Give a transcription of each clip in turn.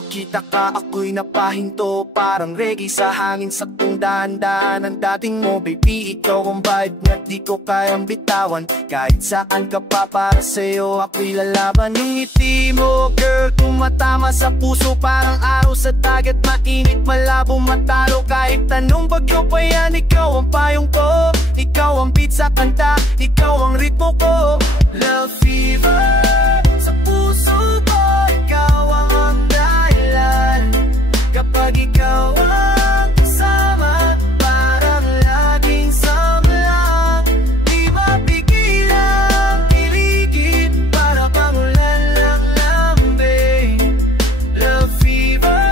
makita ka ako'y napahinto. Parang reggae sa hangin, saktong daan-daan ang dating mo. Baby, ikaw ang vibe na di ko kayang bitawan. Kahit saan ka pa, para sa'yo ako'y lalaban. Yung ngiti mo, girl, tumatama sa puso. Parang araw sa dagat, mainit, malabo, matalo. Kahit anong bagyo pa yan, ikaw ang payong ko. Ikaw ang beat sa kanta, ikaw ang ritmo ko. Love fever sa puso ko, ikaw ang dahilan. Kapag ikaw ang kasama, parang laging sama lang. Di mapigil ang kiligin, para pang ulan lang lambing. Love fever,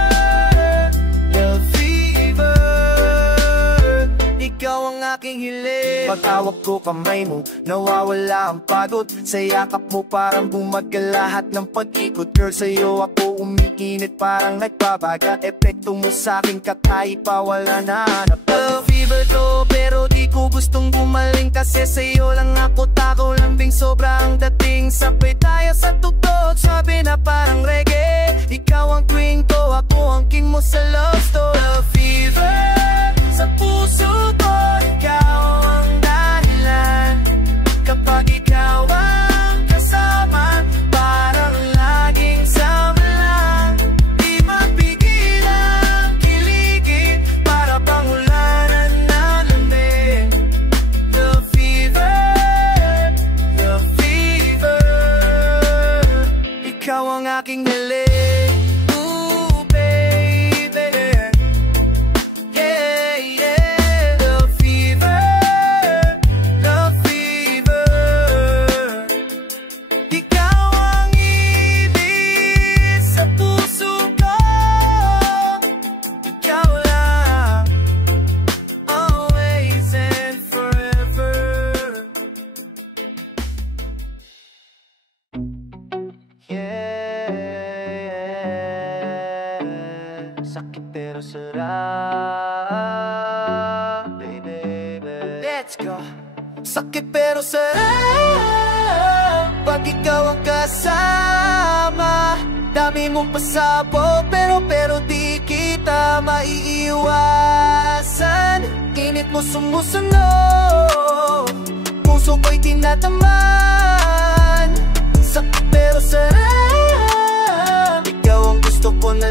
love fever, ikaw ang aking hiling. Pag-awak ko kamay mo, nawawala ang pagod. Sa yakap mo parang bumagal lahat ng pag-ikot. Girl, sa'yo ako umiinit, parang nagbabaga. Epekto mo sa'kin kakaiba, wala na hanap. Love fever to, pero di ko gustong gumaling. Kasi sa'yo lang ako tako, lambing sobrang dating. Sabay tayo sa tutok, sabi na parang reggae. Ikaw ang queen ko, ako ang king mo sa love story. Love fever sa puso ko, ikaw ang dahilan. Kapag ikaw ang kasama, parang laging sama lang. Di mapigil ang kiligin, para pang ulanan na lamig. Love fever, love fever, ikaw ang aking hiling. Sakit pero sarap, baby. Let's go. Sakit pero sarap pag ikaw ang kasama. Dami mong pasabog pero di kita maiiwasan. Init mo sumusunod, puso ko'y tinataman. Sakit pero sarap, ikaw ang gusto ko na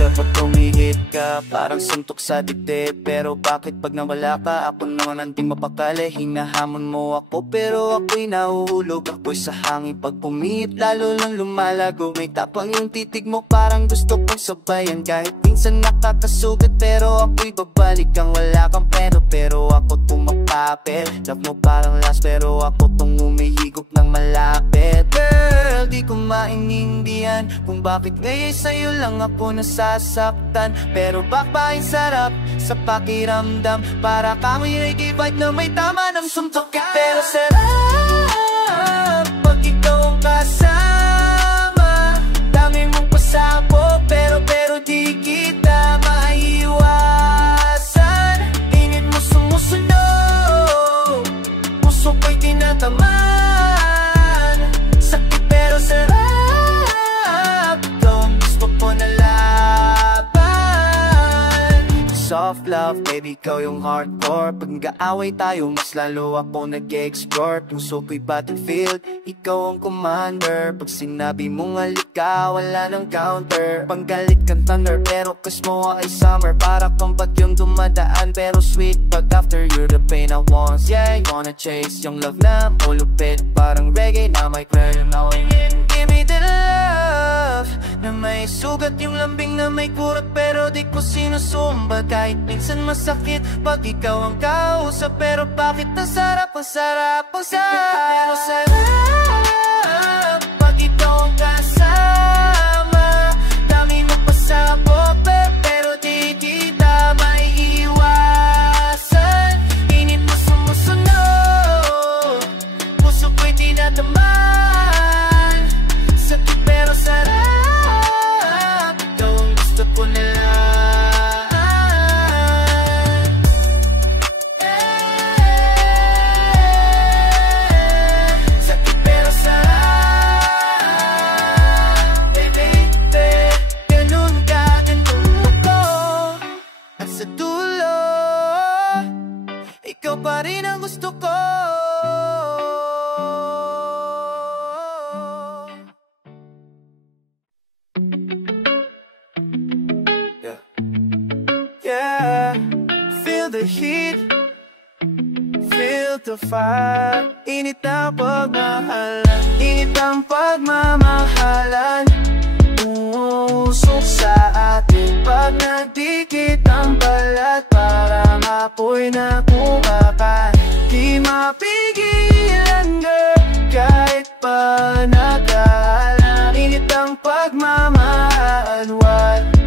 dapat tumihit ka, parang suntok sa dibdib. Pero bakit pag nawala ka, ako naman ang di mapakali. Hinahamon mo ako pero ako'y nahuhulog. Ako'y sa hangin pag pumihit, lalo lang lumalago. May tapang yung titig mo, parang gusto kong sabayan. Kahit minsan nakakasugat, pero ako'y babalik kang wala kang pero. Pero ako tumapapil, love mo parang last, pero ako tong umihigop ng malapit. Girl, di ko maintindihan kung bakit ngayon sa'yo lang ako nasasaktan. Pero bakbahin sarap sa pakiramdam, para kang reggae vibe na may tama ng suntok. Pero sarap pag ikaw ang kasama. Dami mong pasabog pero di kita maiiwasan. Init mo sumusunod, puso ko'y tinataman. Sakit pero sarap, ikaw ang gusto ko na soft love, baby, ikaw yung hardcore. Pag nag-aaway tayo, mas lalo ako nag-explore. Puso ko'y battlefield, ikaw ang commander. Pag sinabi mong halika, wala nang counter. Panggalit kang thunder, pero kas mo ay summer. Para kang bagyong dumadaan, pero sweet. Pag after you're the pain I want, yeah, I wanna chase yung love na mulupit. Parang reggae na may prayer knowing it. Give me the love na may sugat, yung lambing na may kurat, pero di ko sinusumba. Kahit minsan masakit pag ikaw ang kausap, pero bakit ang sarap, ang sarap, ang sarap. Pero sarap pag ikaw ang kasama. Dami mo pasabog pero di kita maiiwasan. Init mo sumusunod, puso ko'y tinataman. Sakit pero sarap, ikaw ang gusto ko na lang. Sakit ikaw pa rin ang gusto ko. Yeah, feel the heat, feel the fire. Init ang pagmahalan, init ang pagmamahalan. Umusok sa atin pag nagdikit ang balat. Parang apoy na kumakan, di mapigilan girl, kahit pa nagkaalam. Init ang pagmamahalan,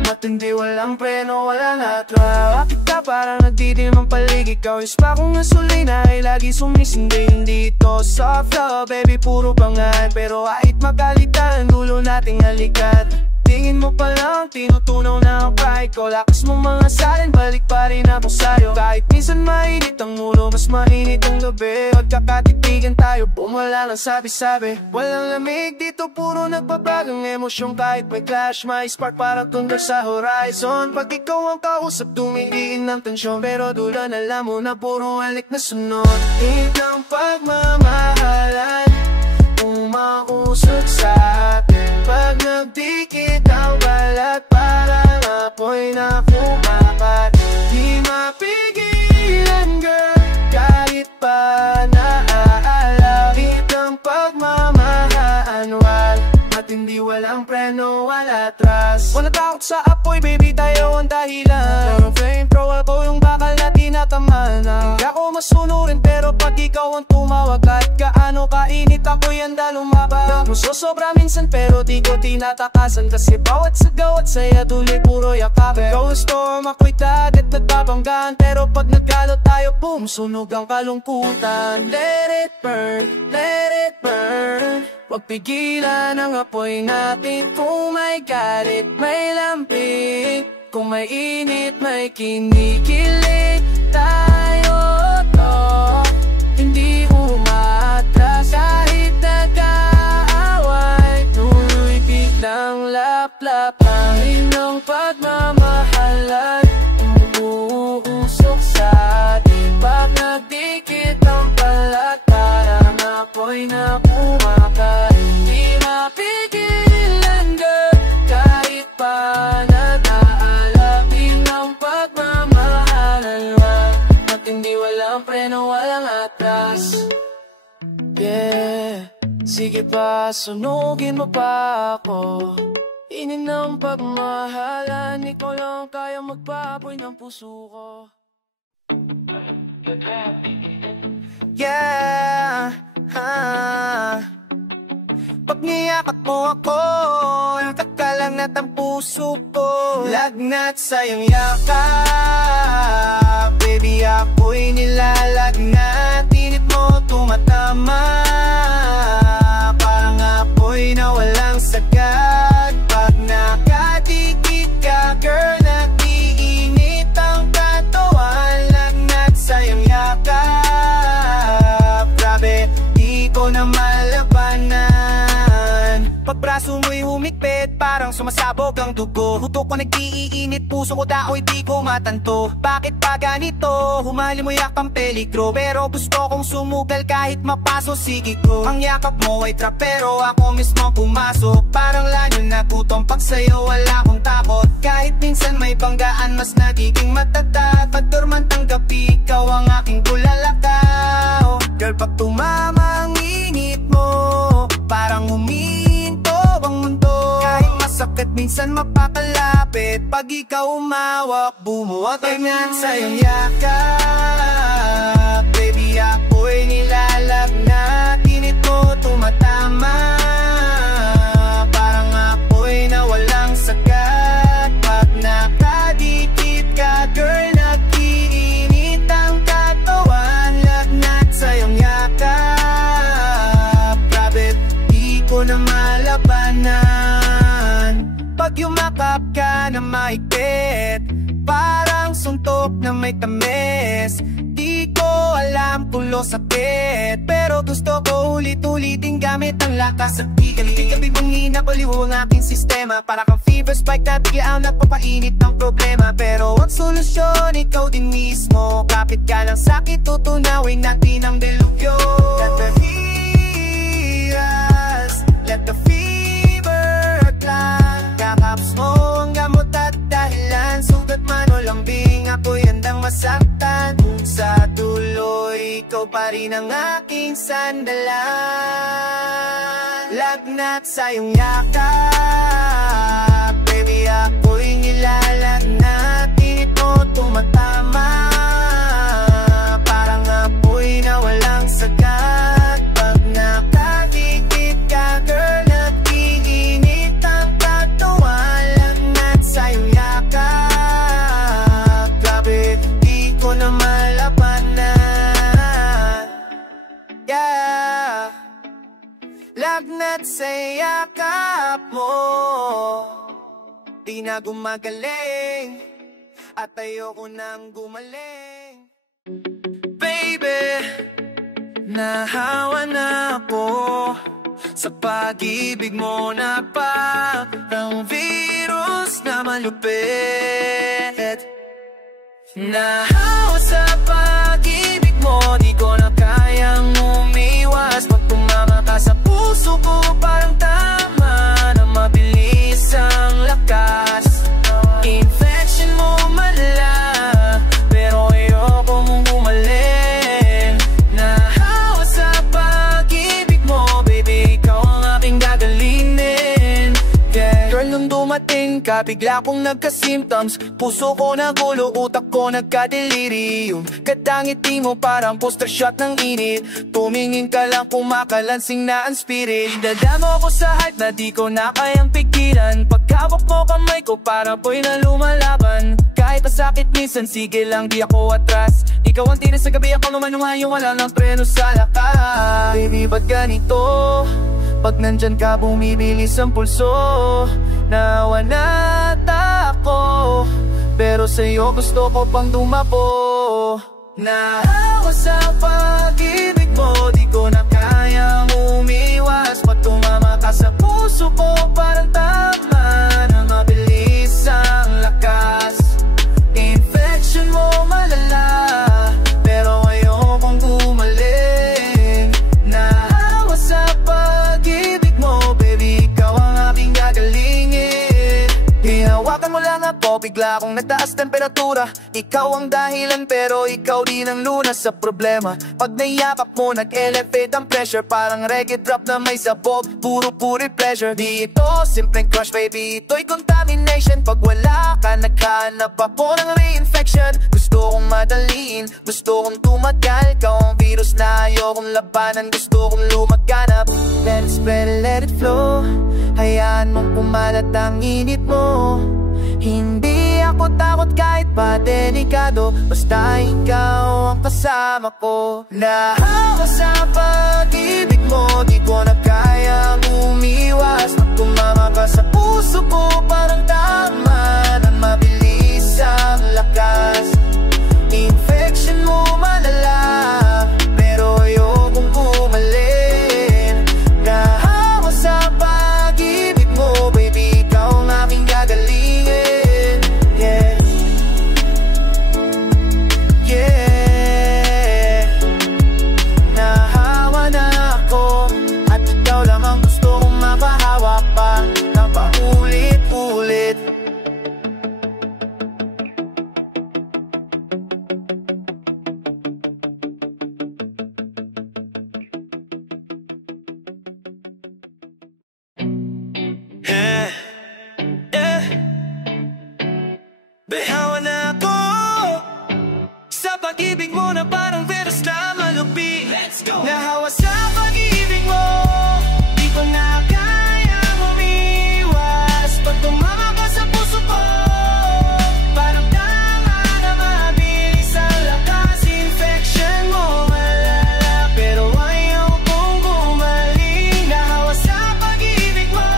matindi, walang preno, walang atras. Bakit ka parang nagdidim ang paligid? Ikaw is pa kung gasolina ay lagi sumisindi. Hindi ito soft love, baby, puro pangan. Pero kahit magalitan, dulo nating halikat. Tingin mo pa lang, tinutunaw na ang pride ko. Lakas mong mga salin, balik pa rin ako sa'yo. Kahit minsan mainit ang ulo, mas mainit ang gabi. Magkakatitigan tayo, bumala lang sabi-sabi. Walang lamig dito, puro nagbabagang emosyon. Kahit may clash, may spark parang thunder sa horizon. Pag ikaw ang kausap, tumitiin ng tensyon. Pero dulo na alam mo na puro halik na sunod. Init ng pagmamahalan, umausok sa atin pag nagdikit ang balat. Parang apoy na kumakat, di mapigilan girl, kahit pa naaalam. Init ang pagmamahalan, matindi, walang preno, wala atras. Wala takot sa apoy, baby, tayo ang dahilan. Pero flamethrower ko yung bakal na tinatamaan. Hindi ako masunurin, pero pag ikaw ang tumawag, kahit kaano kainit, ako'y handa lumaban. Musosobra minsan, pero di ko tinatakasan. Kasi bawat sagaw at saya, tuloy puro yakapin. Ikaw ang storm, ako'y dagat, nagbabanggaan. Pero pag nagkalo tayo, boom, sunog ang kalungkutan. Let it burn, let it burn. Huwag pigilan ang apoy natin. Kung may galit, may lampit. Kung may init, may kinikilig. Tayo to, hindi umatras. Kahit nag-aaway, tuloy biglang laplap. Hangin ng pagmamahalan, umuusok sa atin pag nagdikit ang balat. Parang apoy na kumakan, di mapigilan girl, kahit pa nag-aalap. Ng pagmamahalan, matindi, walang preno, walang atras. Yeah, sige pa, sunugin mo pa ako. Inin ng pagmahalan, ikaw lang kaya magpapoy ng puso ko. Yeah, pag niyakap mo ako, nagkakalangat ang puso ko. Lagnat sa iyong yakap, baby, ako'y nilalagnat. Init mo tumatama, parang apoy na walang sagad. Pag nakadikit ka, girl, nag-iinit ang katawan. Lagnat sa iyong yakap, grabe, di ko na malabanan. Pag braso mo'y humigpit, parang sumasabog ang dugo. Hutok ko nag-iinit, puso ko dao'y di ko matanto. Bakit pa ganito? Humalimuyak ang peligro. Pero gusto kong sumugal kahit mapaso sige ko. Ang yakap mo ay trap pero ako mismo pumasok. Parang lanyo na gutom, pag sa'yo wala akong takot. Kahit minsan may banggaan, mas nagiging matatag. Pag dormantang gabi, ikaw ang aking bulalakaw. Girl, pag tumama ang init mo, parang huminto ang mundo. Kahit masakit, minsan mapakalapit. Pag ikaw umawak, bumuwag ganyan sa iyong yakap. Baby, ako'y nilalagnat. Init mo tumatama, parang apoy na walang sagat. Pag nakadikit ka, girl, nag-iinit ang katawan. Lagnat sa iyong yakap, grabe, di ko na malabanan. Pag yumakap ka na mahigpit, parang suntok na may tamis. Di ko alam pulo sakit, pero gusto ko ulit-ulitin gamit ang lakas at tigabi mong inabaliw ang aking sistema. Para kang fever spike na biglaan nagpapainit ng problema. Pero ang solusyon, ikaw din mismo. Kapit ka lang sa'kin, tutunawin natin ang delugyo. Let the virus, let the fever lang. Kakaps mo ang gamot at dahilan. Sugat man o lambing, ako'y handang masaktan. Kung sa tuloy, ikaw pa rin ang aking sandalan. Lagnat sa iyong yakap, baby, ako'y nilalagnat. Ito tumatama, parang apoy na walang sagat. Pag nakakikit ka, girl, nag-iinit ang katawan. Lagnat sa iyong yakap, grabe, di ko na malabanan. Yeah, lagnat sa yakap mo, di na gumagaling at ayoko nang gumaling. Baby, nahawa na ako sa pag-ibig mo na parang virus na malupit. Nahawa sa pag-ibig mo, di ko na kayang umiwas. Pag tumama ka sa puso ko, parang tama na mabilis ang lakas. Infection mo malala, pero ayoko mong gumaling. Nahawa sa pag-ibig mo, baby, ikaw ang aking gagalinin. Yeah. Girl, nung dumating ka, bigla kong nagka-symptoms. Puso ko nagulo, utak ko nagka-delirium. Kadangiti mo parang poster shot ng init. Tumingin ka lang, kumakalansing na ang spirit. Dadamo ko sa hype na di ko na kayang pigilan. Pagkawak mo kamay ko, parang po'y na lumalaban. Kahit masakit minsan, sige lang, di ako atras. Ikaw ang tinis sa gabi, ako naman yung wala ng preno sa lakas. Baby, ba't ganito? Pag nandyan ka, bumibilis ang pulso. Nawa na ako, pero sa'yo gusto ko pang dumapo. Nahawa sa pag-ibig mo, di ko na kayang umiwas. Pag tumama ka sa puso ko, parang tama na mabilis ang lakas. Infection mo malala, pero ayokong gumaling. Nahawa sa pag-ibig mo, baby, ikaw ang aking gagalingin. Hinawakan mo lang ako, bigla akong nataas temperatura. Ikaw ang dahilan, pero ikaw din ang lunas sa problema. Pag naiyakap mo, nag-elevate ang pressure. Parang reggae drop na may sabog, puro-puri pleasure. Di ito simpleng crush, baby, ito'y contamination. Pag wala ka, naghahanap ako ng reinfection. Gusto kong madaliin, gusto kong tumagal. Ikaw ang virus na ayokong labanan, gusto kong lumaganap. Let it spread, let it flow, hayaan mong kumalat ang init mo. Hindi ako takot kahit pa delikado, basta ikaw ang kasama ko. Nahawa sa pag-ibig mo, di ko na kayang umiwas. Pag tumama ka sa puso ko, parang tama na mabilis ang lakas. Infection mo malala, pero ayokong gumaling. Nahawa sa pag-ibig mo, baby, ikaw ang aking gagalingin. Yeah, yeah. Nahawa na ako, at ikaw lang ang gusto kong mapahawak pa na paulit-ulit. Yeah, yeah. Bahawa na ako sa pag-ibig mo na parang virus na malupi. Nahawa sa pag-ibig mo, di ko na kayang umiwas. Pag tumama ka sa puso ko, parang tama na mabilis ang lakas. Infection mo malala, pero ayaw kong gumaling. Nahawa sa pag-ibig mo,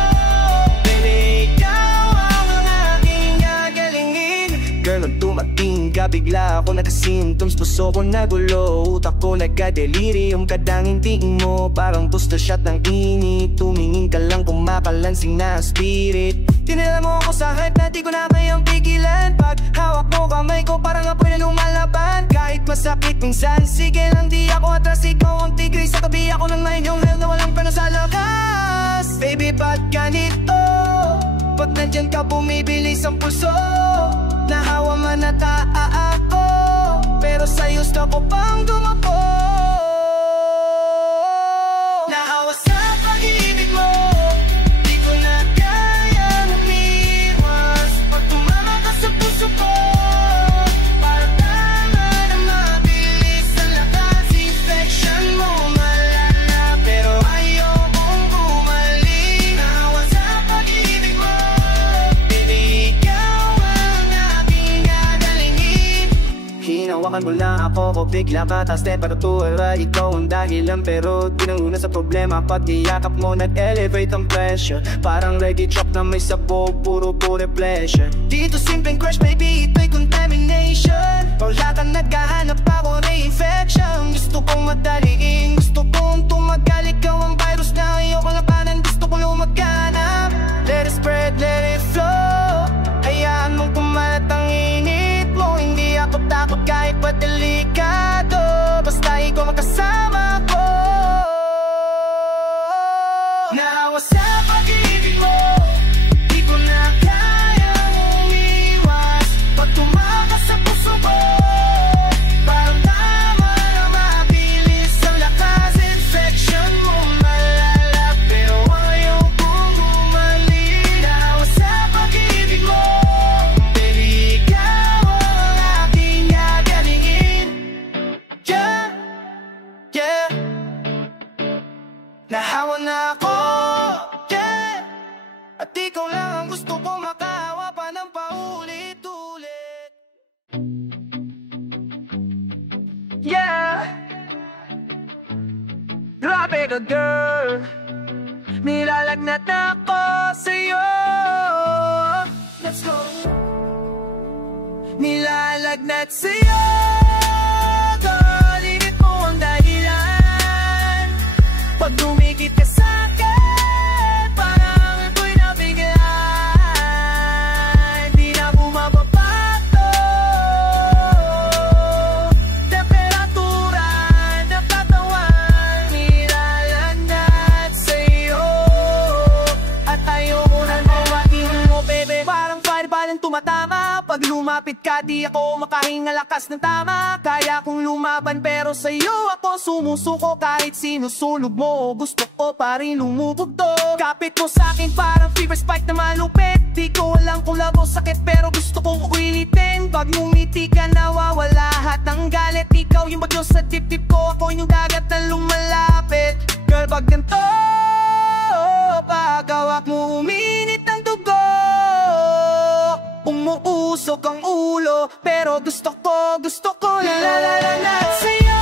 baby, ikaw ang aking gagalingin. Girl, nung dumating ka, bigla ako nagka-symptoms, puso ko nagulo, utak ko nagka-delirium. Kadangin tingin mo parang booster shot ng init, tumingin ka lang kumapalansing na spirit. Tinala mo ako sa hype na di ko na ngayong pigilan, pag hawak mo kamay ko parang apoy na lumalaban. Kahit masakit minsan, sige lang di ako atras, ikaw ang tigre sa tabi, ako lang na inyong hell na walang peno sa lakas. Baby, ba't ganito? Pag nandyan ka bumibilis ang pulso, nahawa man ata ako, pero sa'yo gusto ko pang dumapo. Nahawa sa pag-ibig mo, di ko na kaya umiwas. Pag tumama ka sa puso ko, parang tama na mabilis ang lakas. Infection mo malala, pero ayokong bumalik. Nahawa sa pag-ibig mo, baby, ikaw ang aking gagalingin. Hinawakan mo lang ako, ko bigla ka taas temperatura. Ikaw ang dahilan pero di nang una sa problema. Pag niyakap mo nag-elevate ang pressure, parang reggae drop na may sabog, puro pleasure. Dito simpleng crush baby, ito'y contamination. Paulatan naghahanap ako na infection. Gusto kong madaliin, gusto kong tumagal. Ikaw ang virus na ayoko labanan, gusto kong lumaganap. Let it spread, let it flow, hayaan mong kumalat ang init mo. Hindi ako takot kahit pa delikado, basta ikaw makasama ko. Nahawa sa pag-ibig mo, di ko na kayang umiwas. Pag tumakas sa puso ko, parang tama na mabilis ang lakas. Infection mo malala, pero ayokong bumalik. Nahawa sa pag-ibig mo, baby, ikaw ang aking gagalingin. Yeah, yeah, nahawa na ako, yeah. At ikaw lang ang gusto ko makahawa pa ng paulit-ulit. Yeah, grabe ka girl, nilalagnat ako sa'yo. Let's go. Nilalagnat sa'yo, kalinit mo ang dahilan. Pag dumikit ka sa'kin, parang ako'y nabiglaan. Di na bumababato, temperatura ng katawan. Nilalagnat sa'yo, at ayoko na mawakin mo baby. Parang fireball ang tumatama, pag lumapit ka di ako makahinga, lakas ng tama. Kaya kong lumaban pero sa'yo ako sumusuko. Kahit sinusunog mo, gusto ko pa rin lumubugto. Kapit mo sa'kin parang fever spike na malupit. Di ko alam kung labo sakit pero gusto kong ulitin. Pag ngumiti ka nawawala lahat ng galit. Ikaw yung bagyo sa dip-dip ko, ako yung dagat na lumalapit. Girl, pag ganito, pag hawak mo uminit ang dugo, umuusok ang ulo, pero gusto ko nalalagnat sa'yo.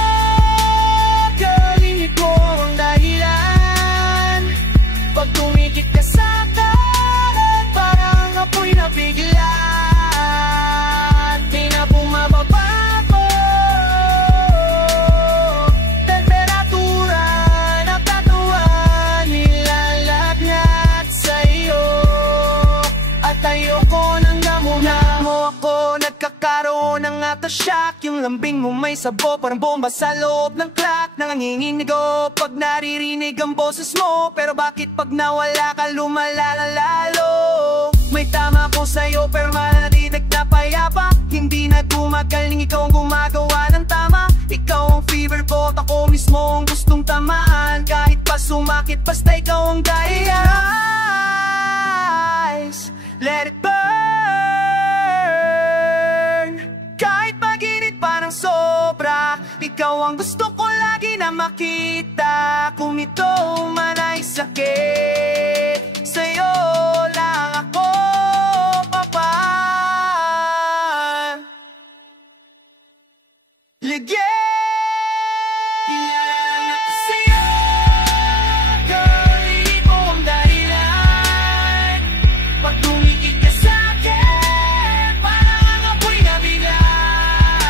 Kalinit mo ang dahilan. Pag tumikit ka sa'kin, parang apoy na biglaan. Di na bumababago, temperatura ng katawan. Nilalagnat sa'yo, at ayoko nang namuna mo ako. Nagkakaroon ng aftershock, yung lambing mo may sabo, parang bomba sa loob ng clock. Nanganginginig ako pag naririnig ang boses mo, pero bakit pag nawala ka lumala lalo? May tama ko sa'yo pero manatinig na payapa. Hindi na gumagaling, ikaw ang gumagawa ng tama. Ikaw ang fever ko, ako mismo ang gustong tamaan. Kahit pa sumakit, basta ikaw ang guys. Let it burn. Kahit maginit parang sobra, ikaw ang gusto ko lagi na makita. Kung ito man ay sakit, sa'yo lang ako papaligid. Pag tumikit ka sa'kin, parang apoy na biglaan.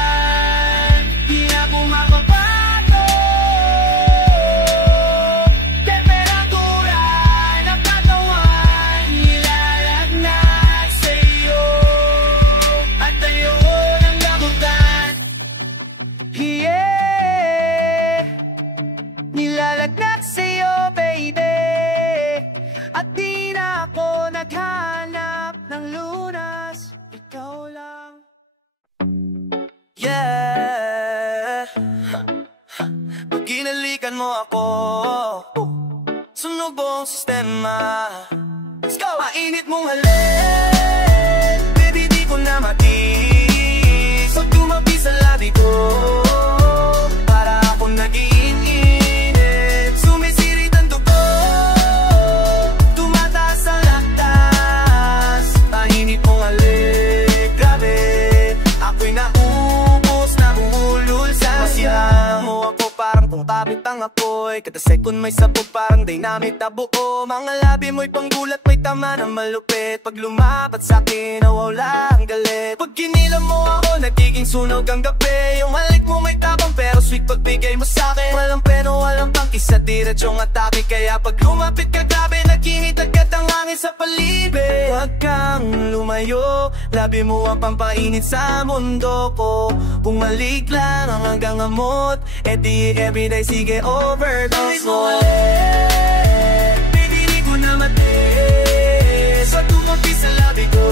Lalikan mo ako, sunog buong sistema. Let's go! Mainit mong halik, baby di ko na matiis. Pag tumabi sa labi ko, para akong nag-iinit. Sumisirit ang dugo, tumataas ang landas. Mainit mong halik, grabe. Ako'y naubos, nahulul sa masya mo ako. Parang kung kapit ang apoy, kada second may sabog, parang dynamic na buo. Mga labi mo'y panggulat, may tama na malupit. Pag lumapat sa'kin, nawawala ang galit. Pag kinilam mo ako, nagiging sunog ang gabi. Yung halik mo may tapang pero sweet pagbigay mo sa'kin. Walang pero walang pangkis sa diretsyong atake. Kaya pag lumapit ka grabe, nagingit agad ang hangin sa palibig. Huwag kang lumayo, labi mo ang pampainit sa mundo ko. Bumalik lang ang hanggang amot, edi everyday sige overdose mo. Baby di ko na matiis, so tumabi sa labi ko,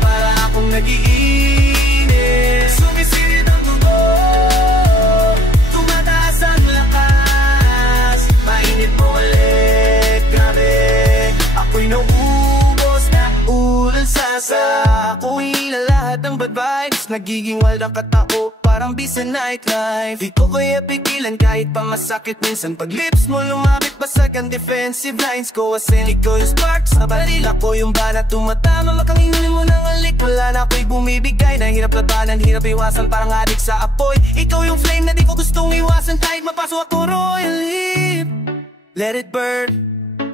para akong nag-iinit. Sumisirit ang dugo, tumataas ang lakas. Mainit mo ulit, grabe. Ako'y naubos, naulan sa ako'y na lahat ng bad vibes. Nagiging wild ang katao, parang busy nightlife. Di ko kaya pigilan kahit pa masakit minsan. Pag lips mo lumapit, basag ang defensive lines ko. Asin ikaw yung sparks, sa balila ko yung bana tumatama. Makanginunin mo ng alik, wala na ako'y bumibigay. Nahirap labanan, hirap iwasan, parang adik sa apoy. Ikaw yung flame na di ko gustong iwasan, kahit mapasok ako royally. Let it burn,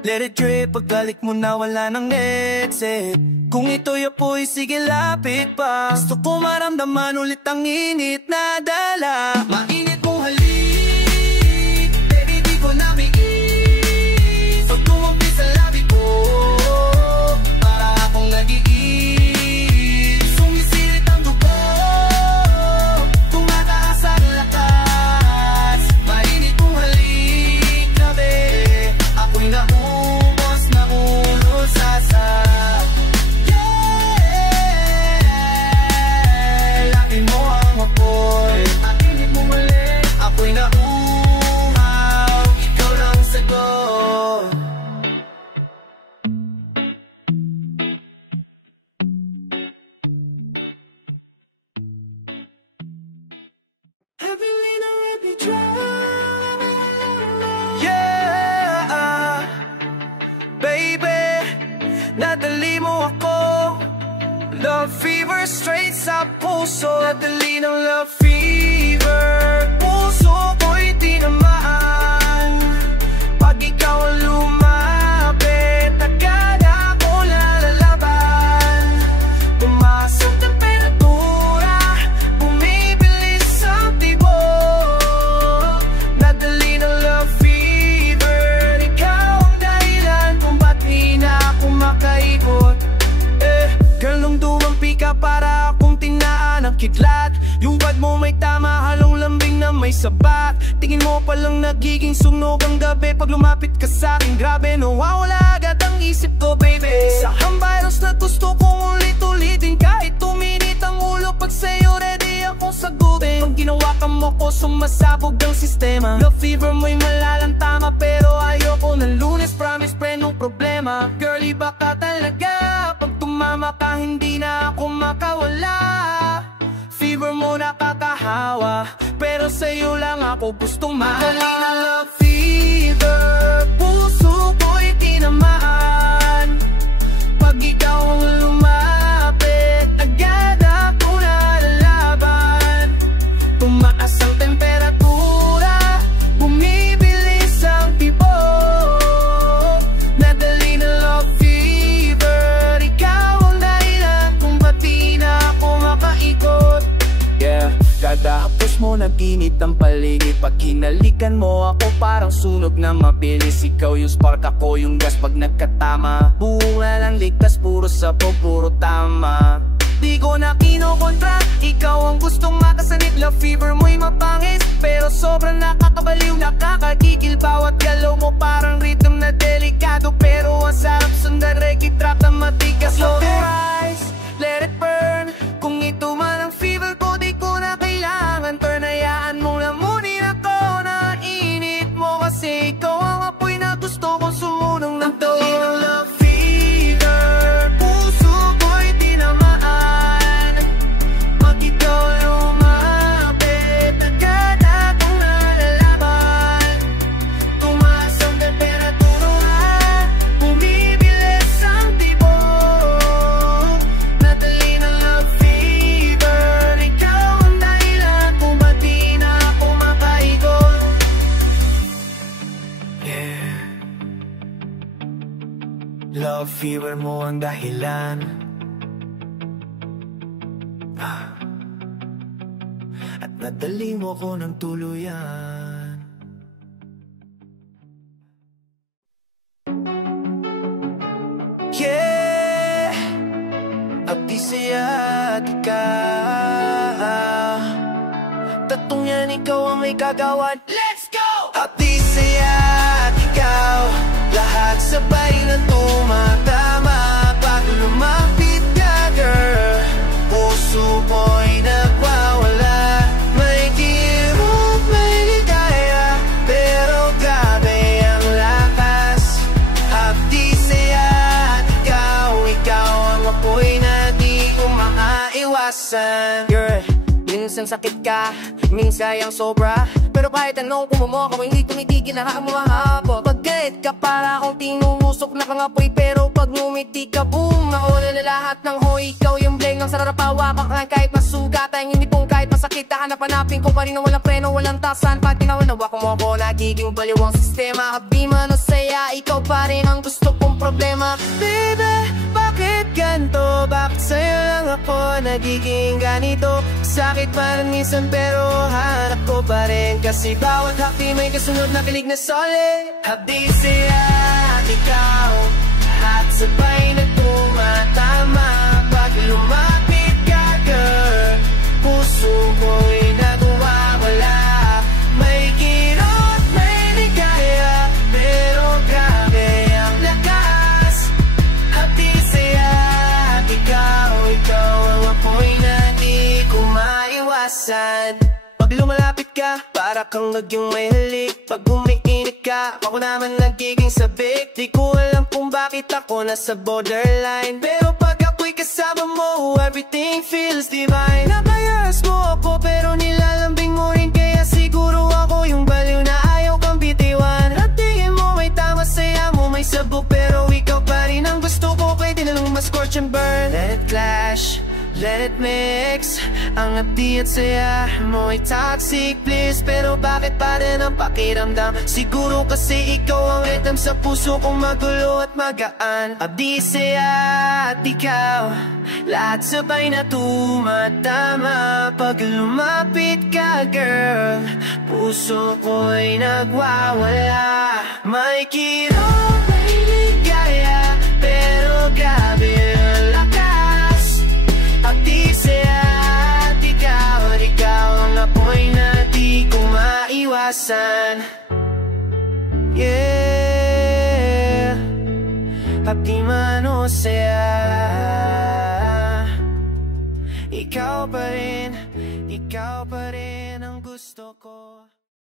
let it drip. Pagbalik mo na wala nang exit. Kung ito'y apoy, sige lapit pa. Gusto ko maramdaman ulit ang init na dala. Mainit mong halik, baby di ko na migis. Pag tumampi sa labi ko, para akong nag-iis. Sumisirit ang dugo, tumataas ang lakas. Mainit mong halik, grabe. Ako'y naubos, naulol sa ako'y nauhaw, ikaw lang sagot. Every winner, every try. Yeah, baby, nadali mo ako. Love fever straight sa puso, nadali ng love fever. Puso ko'y tinamaan, pag ikaw ang lumapit, agad ako lalaban. Tumaas ang temperatura, bumibilis ang tibok. Nadali ng love fever, ikaw ang dahilan kung ba't di na ako makaikot. Girl, nung dumampi ka para akong tinaan ang kidlat. Yung bad mo may tama, halong lambing na may sabat. Tingin mo palang nagiging sunog ang gabi. Pag lumapit ka sa'kin, grabe, nawawala agad ang isip ko, baby. Sa virus na gusto kong ulit-ulitin, kahit tuminit ang ulo. Pag sa'yo ready akong sagutin. Pag ginawa ka mo ko, sumasabog ang sistema. Love fever mo'y malalantama, pero ayoko ng Lunes, promise, pre, no problema. Girl, iba ka talaga, pag tumama ka, hindi na ako makawala. Fever mo nakakahawa, pero sa'yo lang ako gustong mahalin. Na love fever, puso ko'y tinamaan. Pag ikaw ang lumapit, agad ako lalaban. Tumaas ang temperatura, bumibilis ang tibok. Nadali na love fever, ikaw ang dahilan kung ba't di na ako makaikot. Yeah, katapos mo nag-init ang paligid. Pag hinalikan mo ako, parang sunog na mabilis. Ikaw yung spark, ako yung gas pag nagkatama. Bunga lang ligtas, puro sabog, puro tama. Di ko na kinokontra, ikaw ang gustong makasanit. Love fever mo'y mapangis, pero sobrang nakakabaliw, nakakakikil. Bawat galaw mo parang rhythm na delikado, pero ang sarap sundan, reggae trap na matigas. Slow the rise, let it burn. Kung ito man ang fever ko, di ko na kailangan turn. Hayaan mo lamunin ako na love fever mo ang dahilan. At nadali mo ko ng tuluyan. Yeah, abdi saya at ikaw, tatong yan ikaw ang may kagawan. Let's go! Abdi saya at ikaw, lahat sabay na tumatama. Pag lumapit ka girl, puso ko'y nagwawala. May kirot, may ligaya, pero grabe ang lakas. Abdi saya at ikaw, ikaw ang apoy na di ko maaiwasan. Girl, minsan sakit ka, minsan yung sobra, pero kahit anong kumumo ka, hindi tumitigil na hamahabot. Pag galit ka para akong tinusok na kangapoy, pero pag ngumiti ka, boom, nauna na lahat ng hoy. Ikaw yung bleng ng sararapawa ka kahit masugatan. Hindi pong kahit masakit, hanap-hanapin ko pa rin na walang preno, walang tasan. Pag tinawanawa ko mo ako, nagiging baliw ang sistema. Happy man o saya, ikaw pa rin ang gusto kong problema. Baby, bakit ganito? Bakit sa'yo lang ako nagiging ganito? Sakit parang minsan pero hanap ko pa rin, kasi bawat hapdi may kasunod na kilig na solid. Hapdi siya at ikaw, lahat sabay na tumatama. Pag lumapit ka girl, puso ko'y nagwawala. May kirot, may ligaya, pero grabe ang lakas. Hapdi siya at ikaw, ikaw ang apoy na di ko maiwasan. Pag lumalapit ka, para kang nagyong may halik. Pag umiinit ka, ako naman nagiging sabik. Di ko alam kung bakit ako nasa borderline, pero pag ako'y kasama mo, everything feels divine. Napayas mo ako, pero nilalambing mo rin, kaya siguro ako yung baliw na ayaw kang bitiwan. At tingin mo may tama, saya mo may sabog, pero ikaw pa rin ang gusto ko. Pwede na lang ma-scorch and burn. Let it clash, let it mix. Ang hapdi at saya mo ay toxic bliss, pero bakit pa rin ang pakiramdam? Siguro kasi ikaw ang rhythm sa puso kong magulo at magaan. Abdi saya at ikaw, lahat sabay na tumatama. Pag lumapit ka girl, puso ko'y nagwawala. May kirot, may ligaya, pero grabe ang lakas. Abdi saya at ikaw ang apoy na di ko maiwasan. Yeah, abdi man o saya, ikaw pa rin ang gusto ko.